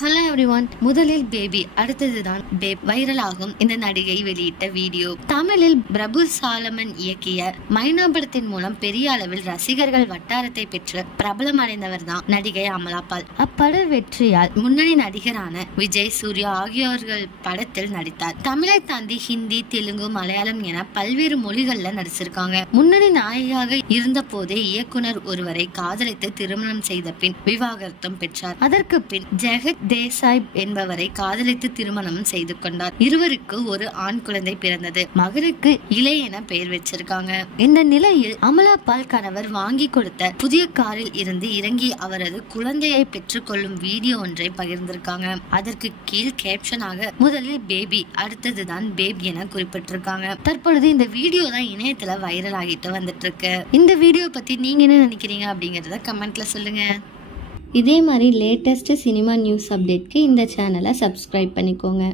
Hello everyone. முதலில் baby, அடுத்ததுதான் பேப் viral ஆகும் இந்த நடிகை வெளியிட்ட வீடியோ. தமிழில் பிரபு சாலமன் இயக்கிய மைனா படத்தின் மூலம் பெரிய அளவில் ரசிகர்கள் வட்டாரத்தை பெற்று பிரபலம் அடைந்தவர் தான் நடிகை அமலா பால். அப்பட வெற்றியால் முன்னணி நடிகரான விஜய், சூர்யா ஆகியோர்கள் படத்தில் நடித்தார். தமிழை தாண்டி ஹிந்தி, தெலுங்கு, மலையாளம் என பல்வேறு மொழிகள்ல நடிச்சிருக்காங்க. முன்னணி நாயகியாக இருந்த போதே இயக்குனர் ஒருவரை காதலித்து திருமணம் செய்த பின் விவாகரத்தும் பெற்றார். அதற்கு பின் ஜெகத் தேசாய் என்பவரை காதலித்து திருமணம் செய்து கொண்டார். இருவருக்கு ஒரு ஆண் குழந்தை பிறந்தது. மகனுக்கு இலை என பெயர் வச்சிருக்காங்க. இந்த நிலையில் அமலா பால் கணவர் வாங்கி கொடுத்த புதிய காரில் இருந்து இறங்கி அவரது குழந்தையை பெற்றுக் கொள்ளும் வீடியோ ஒன்றை பகிர்ந்திருக்காங்க. அதற்கு கீழ் கேப்ஷனாக முதலில் பேபி, அடுத்ததுதான் பேப் என குறிப்பிட்டிருக்காங்க. தற்பொழுது இந்த வீடியோ தான் இணையத்துல வைரல் ஆகிட்டு வந்துட்டு இருக்கு. இந்த வீடியோ பத்தி நீங்க என்ன நினைக்கிறீங்க அப்படிங்கறத கமெண்ட்ல சொல்லுங்க. இதே மாதிரி லேட்டஸ்ட் சினிமா நியூஸ் அப்டேட்க்கு இந்த சேனலை சப்ஸ்கிரைப் பண்ணிக்கோங்க.